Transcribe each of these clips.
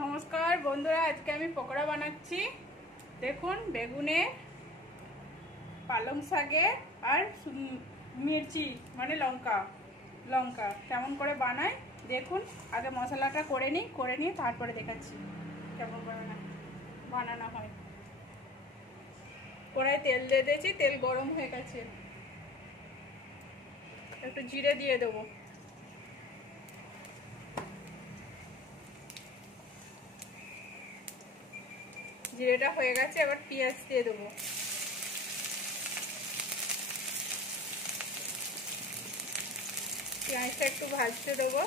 नमस्कार बंधुरा आज के आमी पकोड़ा बानाচ্ছি देखुन बेगुने पालंग शाके और मिर्ची माने लंका लंका केमन करे बानाय देखुन आगे मशलाटा करे निয়ে তারপরে দেখাচ্ছি কেমন বানানো হয়। কড়াই তেল দিয়ে দিয়েছি, তেল গরম হয়ে গেছে, একটু জিরে দিয়ে দেবো। জিরেটা হয়ে গেছে, এবার পেঁয়াজ দিয়ে দেবো। পেঁয়াজটা একটু ভাজতে দেবো।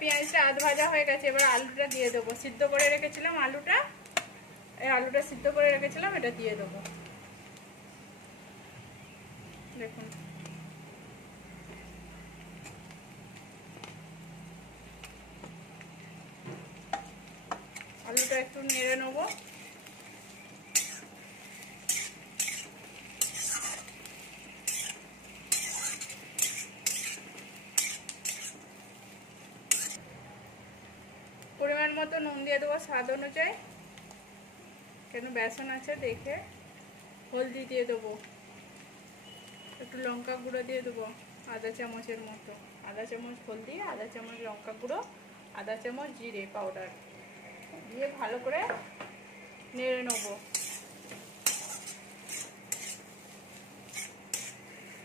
পেঁয়াজটা আধ ভাজা হয়ে গেছে, এবার আলুটা দিয়ে দেবো। সিদ্ধ করে রেখেছিলাম আলুটা, এই আলুটা সিদ্ধ করে রেখেছিলাম, এটা দিয়ে দেবো। দেখুন আলুটা একটু নেড়ে নেবো। পরিমাণ মতো নুন দিয়ে দেবো স্বাদ অনুযায়ী, কেন বেসন আছে দেখে। হলদি দিয়ে দেবো, একটু লঙ্কা গুঁড়ো দিয়ে দেবো আধা চামচের মতো, আধা চামচ হলদি, আধা চামচ লঙ্কা গুঁড়ো, আধা চামচ জিরে পাউডার দিয়ে ভালো করে নেড়ে নেবো।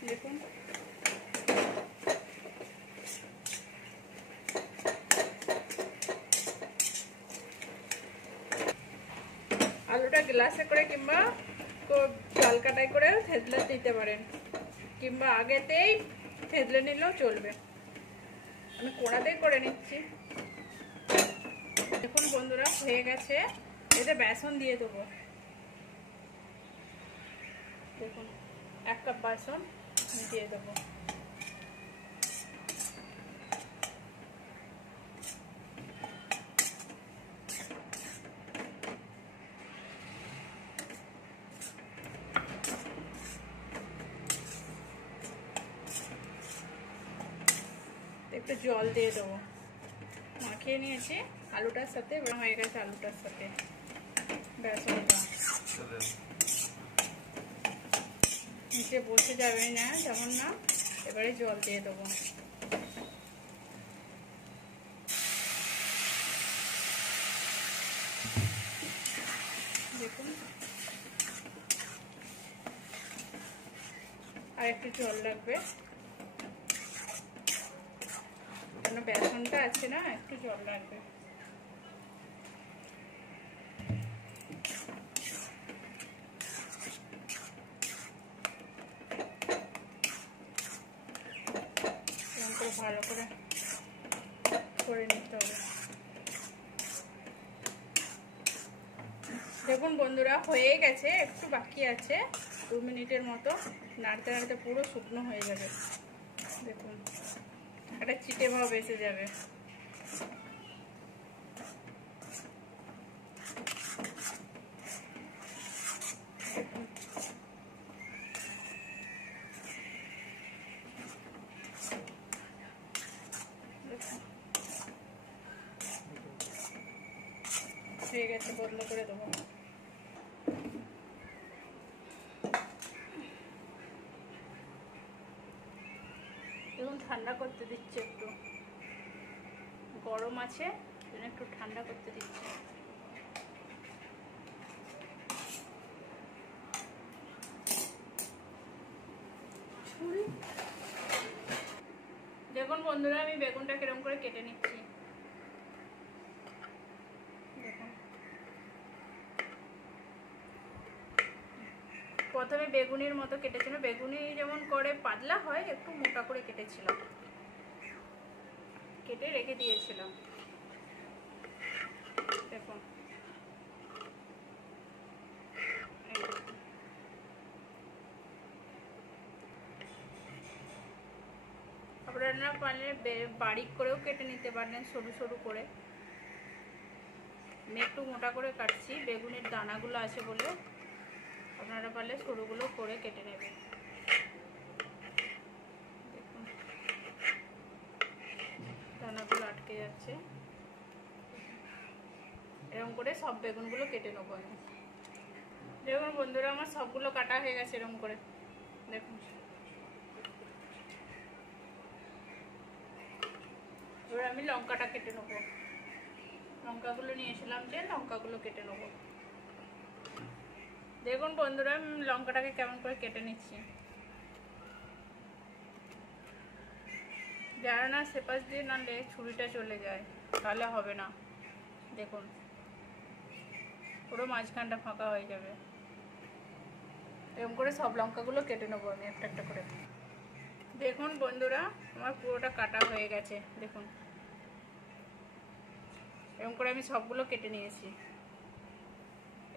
দেখুন আলুটা গ্লাসে করে কিংবা চাল কাটাই করে থেতলে দিতে পারেন, কিংবা আগেতেই থেতলে নিলেও চলবে। আমি কড়াতেই করে নিচ্ছি। দেখুন বন্ধুরা হয়ে গেছে, এতে বেসন দিয়ে দেবো। দেখুন 1 কাপ বেসন দিয়ে দেবো। একটু জল দিয়ে দেবো। মাখিয়ে নিয়েছি আলুটার সাথে, হয়ে গেছে আলুটার সাথে বেসনটা, নিচে বসে যাবে না যেমন না। এবারে জল দিয়ে দেবো। দেখুন আর একটু জল লাগবে, কারণ বেসনটা আছে না, একটু জল লাগবে। ভালো করে করে নিতে হবে। দেখুন বন্ধুরা হয়ে গেছে, একটু বাকি আছে 2 মিনিটের মতো। নাড়তে নাড়তে পুরো শুকনো হয়ে যাবে। দেখুন একটা চিটে ভাব এসে যাবে। হয়ে গেছে, বদলে করে দেবো। দেখুন ঠান্ডা করতে দিচ্ছে, একটু গরম আছে একটু ঠান্ডা করতে দিচ্ছে। দেখুন বন্ধুরা আমি বেগুনটা কিরকম করে কেটে নিচ্ছি। দেখুন প্রথমে বেগুনির মতো কেটেছিলাম, বেগুনি যেমন করে পাতলা হয় একটু মোটা করে কেটেছিলাম, কেটে রেখে দিয়েছিলাম। দেখুন আপনারা পারলে বারিক করেও কেটে নিতে পারেন, সরু সরু করে। আমি একটু মোটা করে কাটছি, বেগুনের দানাগুলো আছে বলে। আপনারা পারলে সরুগুলো করে কেটে নেবেন। দেখুন দানাগুলো আটকে যাচ্ছে। এরকম করে সব বেগুনগুলো কেটে নেবো আমি। দেখুন বন্ধুরা আমার সবগুলো কাটা হয়ে গেছে এরকম করে। দেখুন এবার আমি লঙ্কাটা কেটে নেবো। লঙ্কাগুলো নিয়েছিলাম যে লঙ্কাগুলো কেটে নেবো। দেখুন বন্ধুরা আমি লঙ্কাটাকে কেমন করে কেটে নিচ্ছি। যারা না সেপাশ দিয়ে নালে ছুরিটা চলে যায় তাহলে হবে না। দেখুন পুরো মাঝখানটা ফাঁকা হয়ে যাবে। এরকম করে সব লঙ্কাগুলো কেটে নেবো আমি একটা একটা করে। দেখুন বন্ধুরা আমার পুরোটা কাটা হয়ে গেছে। দেখুন এরকম করে আমি সবগুলো কেটে নিয়েছি।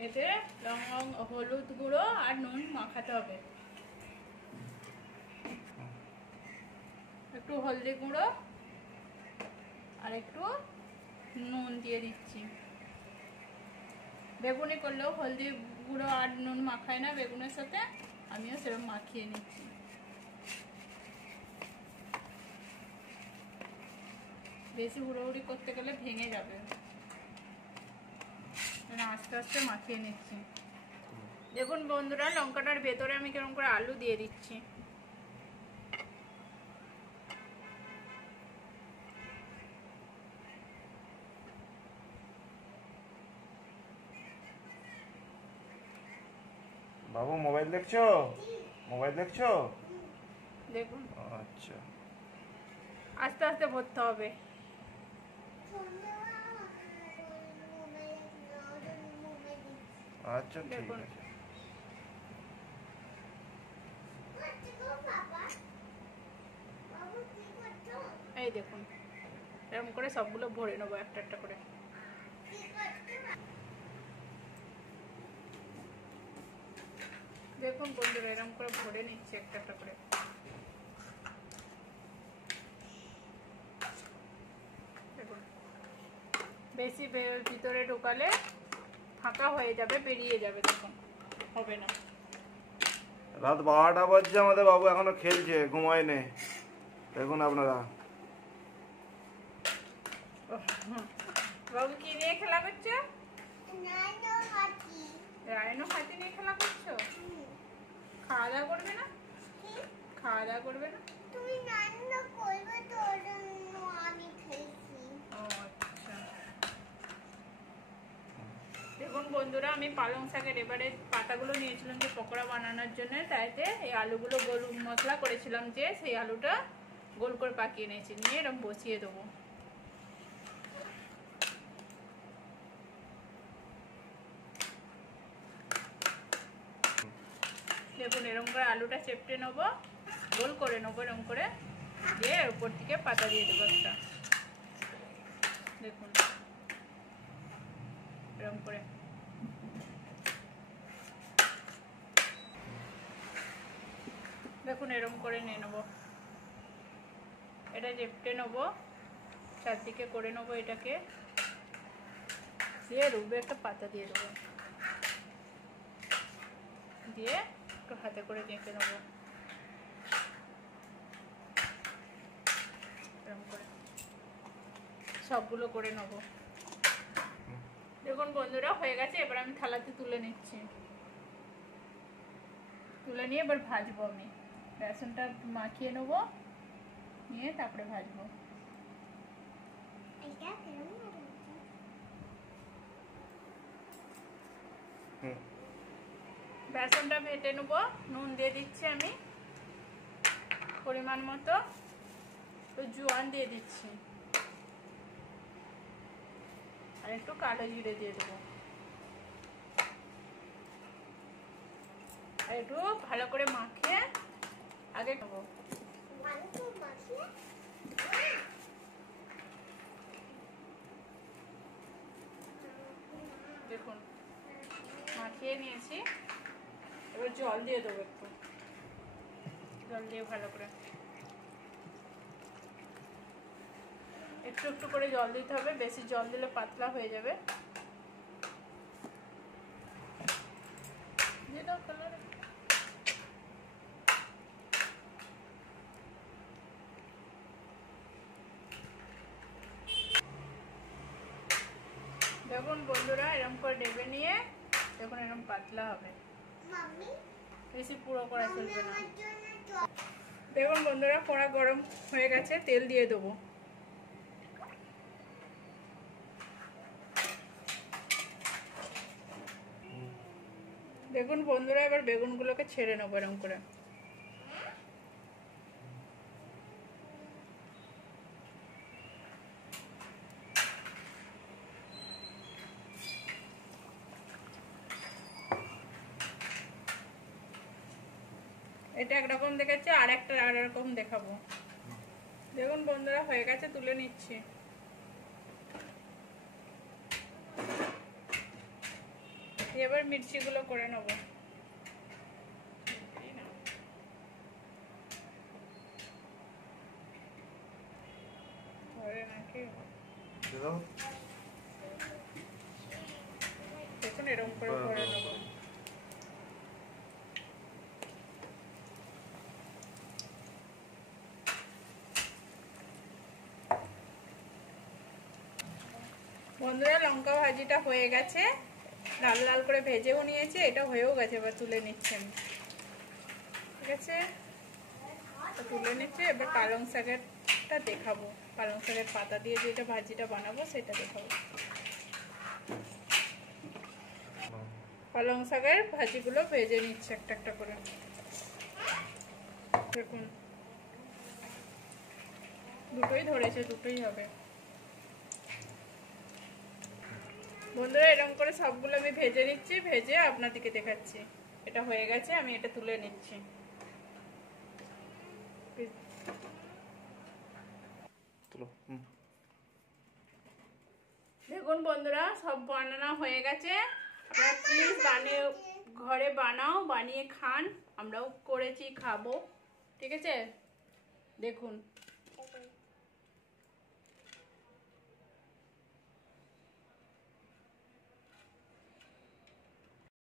এতে লবঙ্গ, হলুদ গুঁড়ো আর নুন মাখাতে হবে। একটু হলদি গুঁড়ো আর একটু নুন দিয়ে দিচ্ছি। বেগুনি করলেও হলদি গুঁড়ো আর নুন মাখায় না বেগুনের সাথে, আমিও সেরকম মাখিয়ে নিচ্ছি। বেশি হুড়োহুড়ি করতে গেলে ভেঙে যাবে, আস্তে আস্তে মাখিয়ে নিচ্ছি। দেখুন বন্ধুরা লঙ্কাটার ভেতরে আমি কেরকম করে আলু দিয়ে দিচ্ছি। বাবু মোবাইল দেখছো? মোবাইল দেখছো? দেখুন আচ্ছা আস্তে আস্তে ভরতে হবে। আচ্ছা ঠিক দেখুন আছে। এই দেখুন এরকম করে সবগুলো ভরে নেবো একটা একটা করে। দেখুন বন্ধুরা এরকম করে ভরে নিচ্ছে একটা একটা করে। দেখুন বেশি ভিতরে ঢোকালে ফাঁকা হয়ে যাবে, বেরিয়ে যাবে, তখন হবে না। রাত 12টা বাজছে, আমাদের বাবু এখনো খেলছে, ঘুমায়নি। দেখুন আপনারা বাবু কি নিয়ে খেলা করছো? রাইনো হাতি নিয়ে খেলা করছো? খাওয়া দাওয়া করবে না? খাওয়া দাওয়া করবে না? তুমি রান্না করবে তো জন্য আমি খেয়েছি। ও আচ্ছা। দেখুন বন্ধুরা আমি পালং শাকের এবারে পাতাগুলো নিয়েছিলাম যে পকোড়া বানানোর জন্য, তাইতে এই আলুগুলো গোল মশলা করেছিলাম যে সেই আলুটা গোল করে পাকিয়ে নিয়েছি, নিয়ে এরকম বসিয়ে দেবো। দেখুন এরকম করে আলুটা চেপটে নেবো, গোল করে নেবো এরকম করে, দিয়ে উপর থেকে পাতা দিয়ে দেবো একটা। দেখুন এরকম করে দেখুন এরকম করে নিয়ে নেবো। এটা চেপটে নেবো, চারদিকে করে নেবো এটাকে, দিয়ে রুবে একটা পাতা দিয়ে দেবো, দিয়ে একটু হাতে করে দেখে নেবো এরকম করে সবগুলো করে নেবো। দেখুন বন্ধুরা হয়ে গেছে, এবার আমি থালাতে তুলে নিচ্ছি। তুলে নিয়ে এবার ভাজবো আমি, বেসনটা মাখিয়ে নেবো, নিয়ে তারপরে ভাজবো। বেসনটা ভেটে নেবো, নুন দিয়ে দিচ্ছি আমি পরিমাণ মতো, তো জোয়ান দিয়ে দিচ্ছি আর একটু কালো জিরে দিয়ে দেবো, আর একটু ভালো করে মাখিয়ে আগে নেবো। দেখুন মাখিয়ে নিয়েছি, এবার জল দিয়ে দেবো, একটু জল দিয়ে ভালো করে একটু একটু করে জল দিতে হবে, বেশি জল দিলে পাতলা হয়ে যাবে। দেখুন বন্ধুরা এরকম করে ডেবে নিয়ে দেখুন এরকম পাতলা হবে, বেশি পুরো করা চলবে না। দেখুন বন্ধুরা কড়া গরম হয়ে গেছে, তেল দিয়ে দেবো। দেখুন বন্ধুরা এবার বেগুনগুলোকে ছেড়ে নেবো এরকম করে। এটা একরকম দেখাচ্ছে, আর একটা আর এরকম দেখাবো। দেখুন বন্ধুরা হয়ে গেছে, তুলে নিচ্ছি। এবার মির্চিগুলো করে নেব। দেখুন এরকম করে করে নেব। বন্ধুরা লঙ্কা ভাজিটা হয়ে গেছে, লাল লাল করে ভেজেও নিয়েছি, এটা হয়েও গেছে। এবার তুলে নিচ্ছি আমি, ঠিক আছে, তুলে নিচ্ছি। এবার পালং শাকেরটা দেখাবো, পালং শাকের পাতা দিয়ে যেটা ভাজিটা বানাবো সেটা দেখাবো। পালং শাকের ভাজিগুলো ভেজে নিচ্ছে একটা একটা করে। দেখুন দুটোই ধরেছে, দুটোই হবে। বন্ধুরা এরকম করে সবগুলো আমি ভেজে নিচ্ছি, ভেজে আপনাদেরকে দেখাচ্ছি। এটা হয়ে গেছে, আমি এটা তুলে নিচ্ছি। দেখুন বন্ধুরা সব বানানো হয়ে গেছে। আপনারা প্লিজ বানিয়ে ঘরে বানাও, বানিয়ে খান। আমরাও করেছি, খাবো, ঠিক আছে। দেখুন